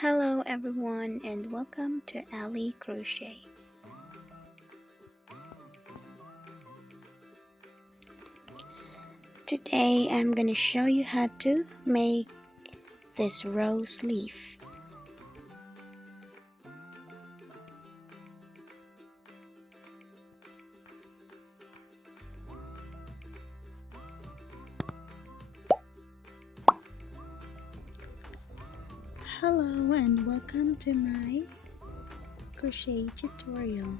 Hello everyone and welcome to Ali Crochet. Today I'm gonna show you how to make this rose leaf. Hello and welcome to my crochet tutorial.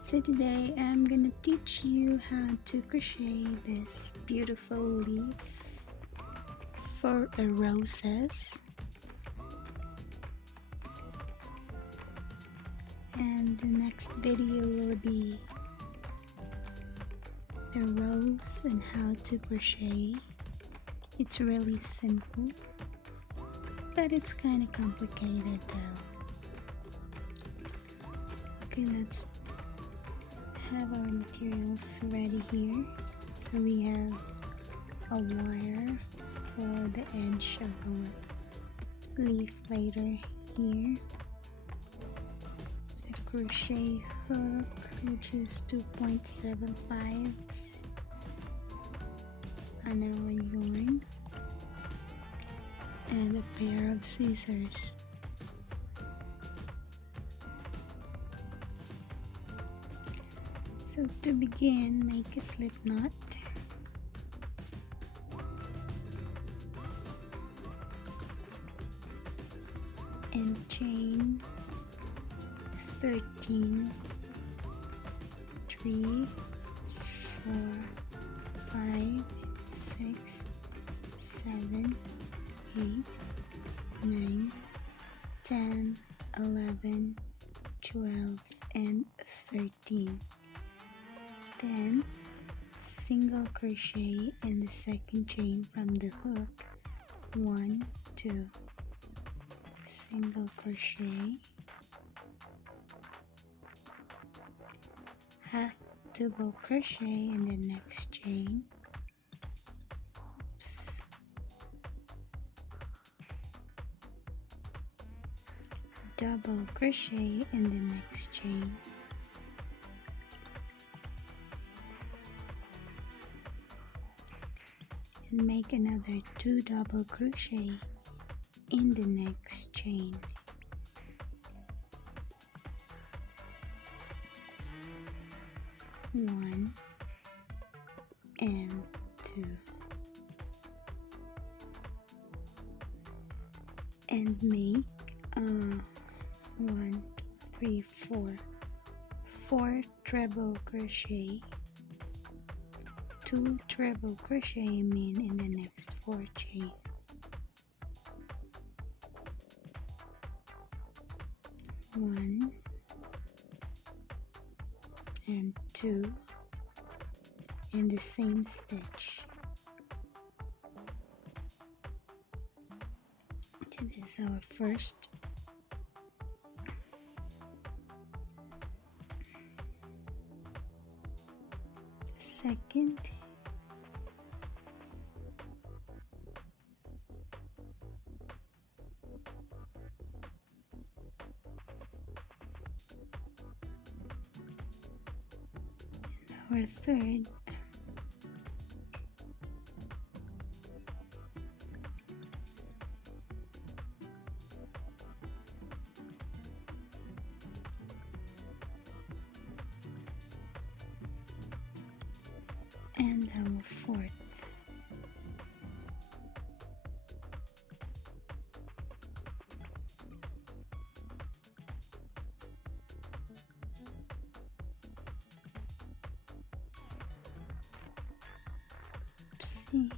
So today I'm gonna teach you how to crochet this beautiful leaf for a roses, and the next video will be the rose and how to crochet. It's really simple, but it's kind of complicated though. Okay, let's have our materials ready here. So we have a wire for the edge of our leaf later here, a crochet hook which is 2.75 on our yarn, and a pair of scissors. So to begin, make a slip knot. And chain 13, 3, 4, 5, 6, 7, 8, 9, 10, 11, 12, and 13. Then single crochet in the second chain from the hook, 1, 2, single crochet, half double crochet in the next chain, double crochet in the next chain, and make another 2 double crochet in the next chain. One and 2, and make 1, 2, 3, 4 treble crochet, 2 treble crochet in the next 4 chain. 1 and 2 in the same stitch. This is our first. Second. And our third. And our fourth. Oopsie.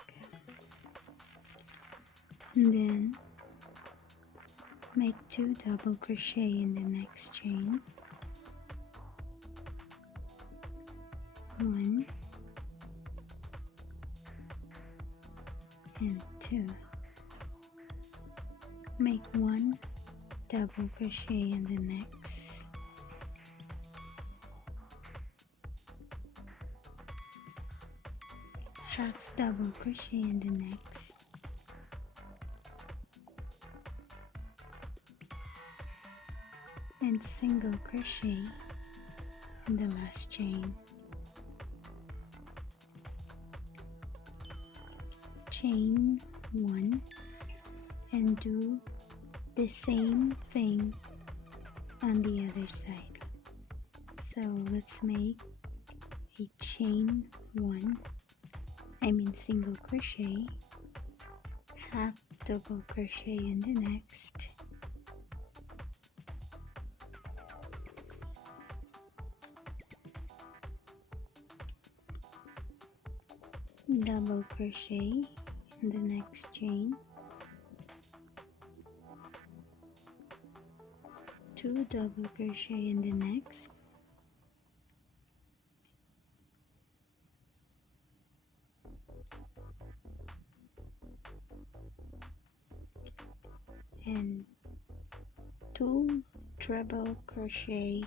Okay. And then make 2 double crochet in the next chain. 1 and 2. Make 1 double crochet in the next, half double crochet in the next, and single crochet in the last chain. Chain 1 and do the same thing on the other side. So let's make a chain 1, single crochet, half double crochet in the next, double crochet in the next chain, 2 double crochet in the next, and 2 treble crochet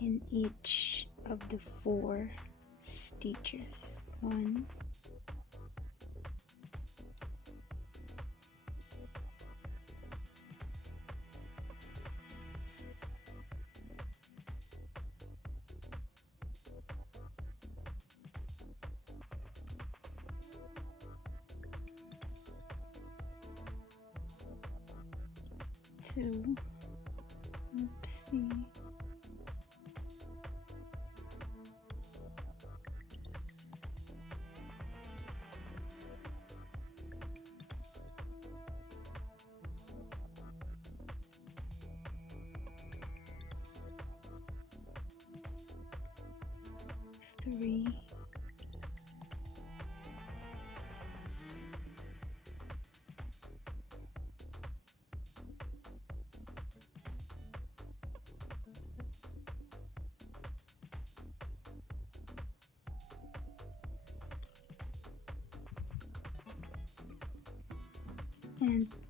in each of the 4 stitches. 1, 2, oopsie, 3,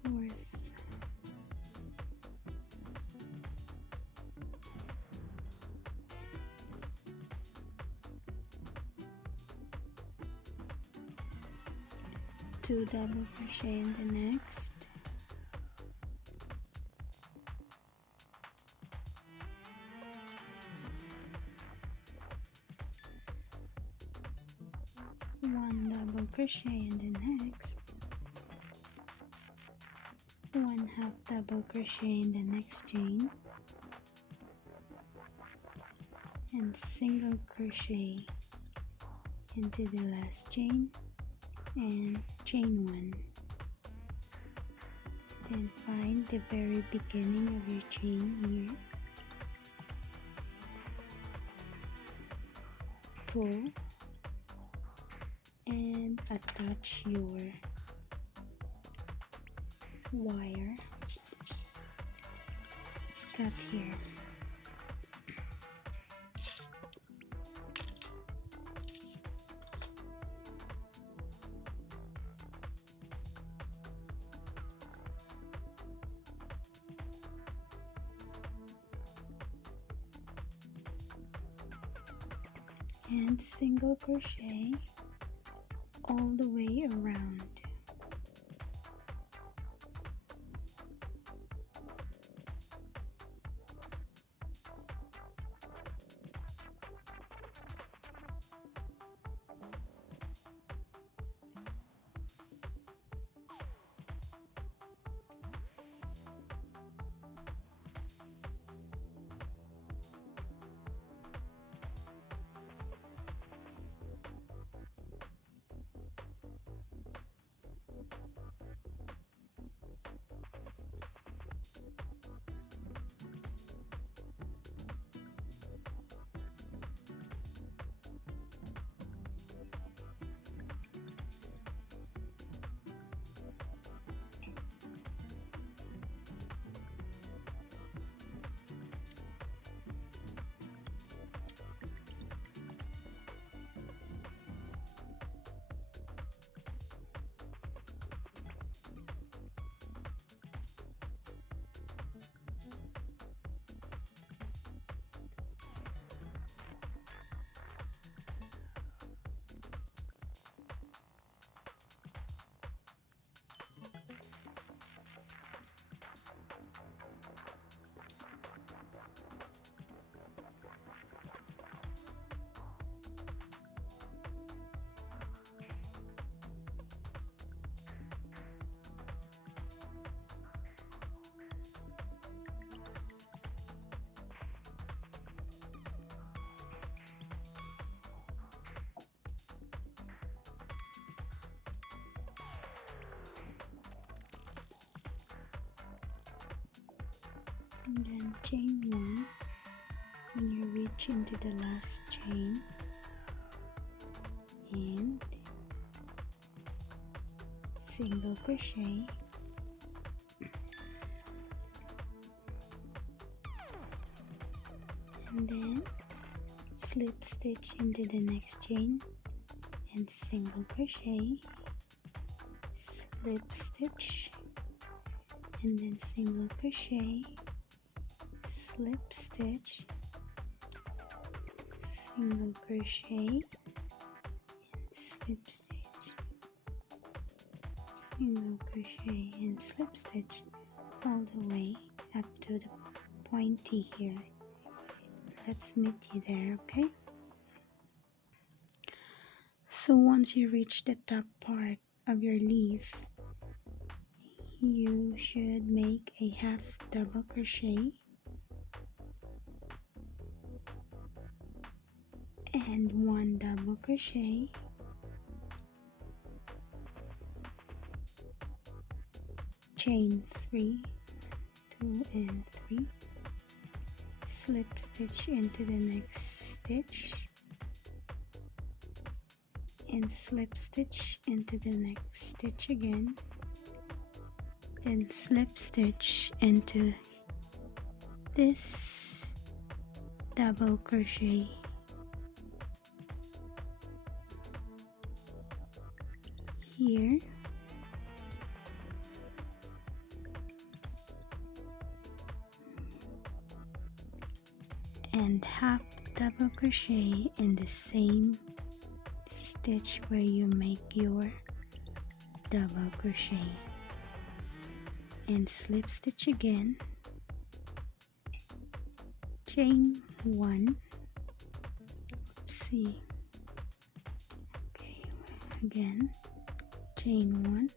4th, 2 double crochet in the next, 1 double crochet in the next, 1 half double crochet in the next chain, and single crochet into the last chain and chain 1. Then find the very beginning of your chain here, pull and attach your wire. It's cut here. And single crochet all the way around. and then chain 1 when you reach into the last chain, and single crochet, and then slip stitch into the next chain and single crochet, slip stitch, and then single crochet, slip stitch, single crochet, slip stitch, single crochet, and slip stitch all the way up to the pointy here. Let's meet you there, okay? So once you reach the top part of your leaf, you should make a half double crochet and 1 double crochet, chain 3, 2 and 3, slip stitch into the next stitch, and slip stitch into the next stitch again, then slip stitch into this double crochet here, and half double crochet in the same stitch where you make your double crochet, and slip stitch again, chain 1, oopsie, okay, again, chain 1,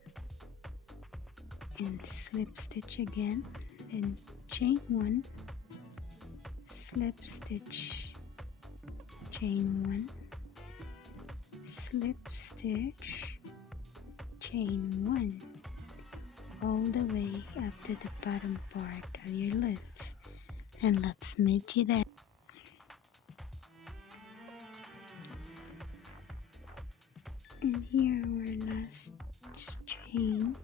and slip stitch again, then chain 1, slip stitch, chain 1, slip stitch, chain 1, all the way up to the bottom part of your leaf, and let's meet you there. And here our last chain,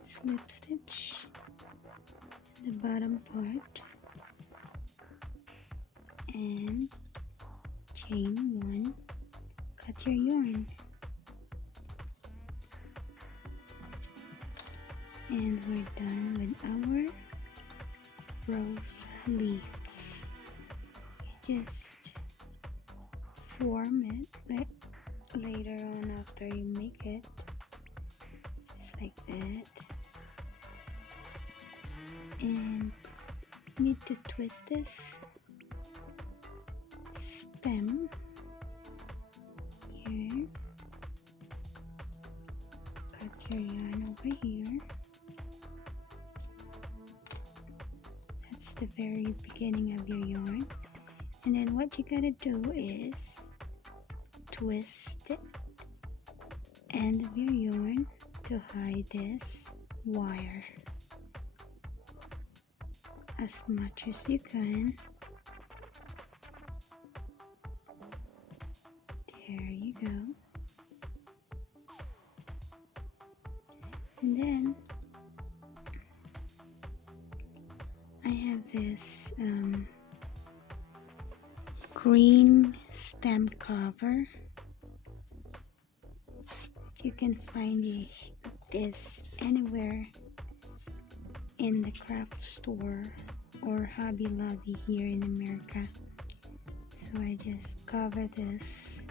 slip stitch in the bottom part, and chain 1, cut your yarn, and we're done with our rose leaf. You just form it later on after you make it, just like that, and you need to twist this stem here, cut your yarn over here. That's the very beginning of your yarn, and then what you gotta do is twist the end of your yarn to hide this wire as much as you can. There you go. And then I have this green stem cover. You can find this anywhere in the craft store or Hobby Lobby here in America. So I just cover this.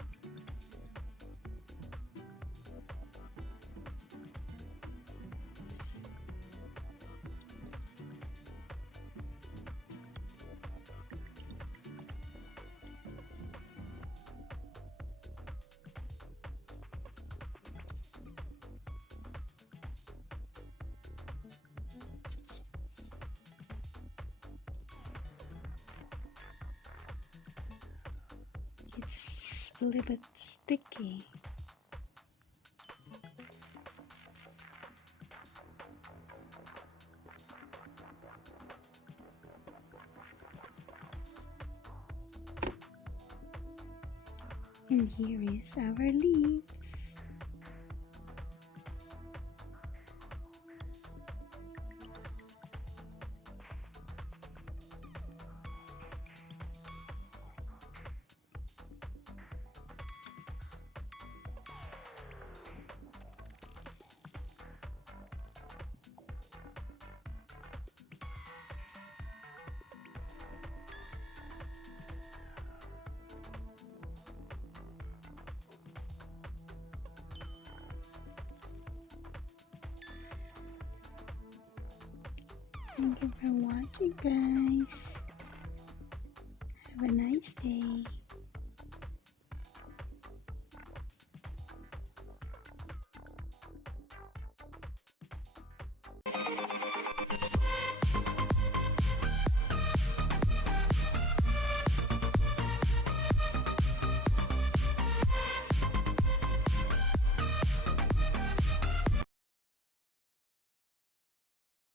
It's a little bit sticky. And here is our leaf. Thank you for watching, guys. Have a nice day.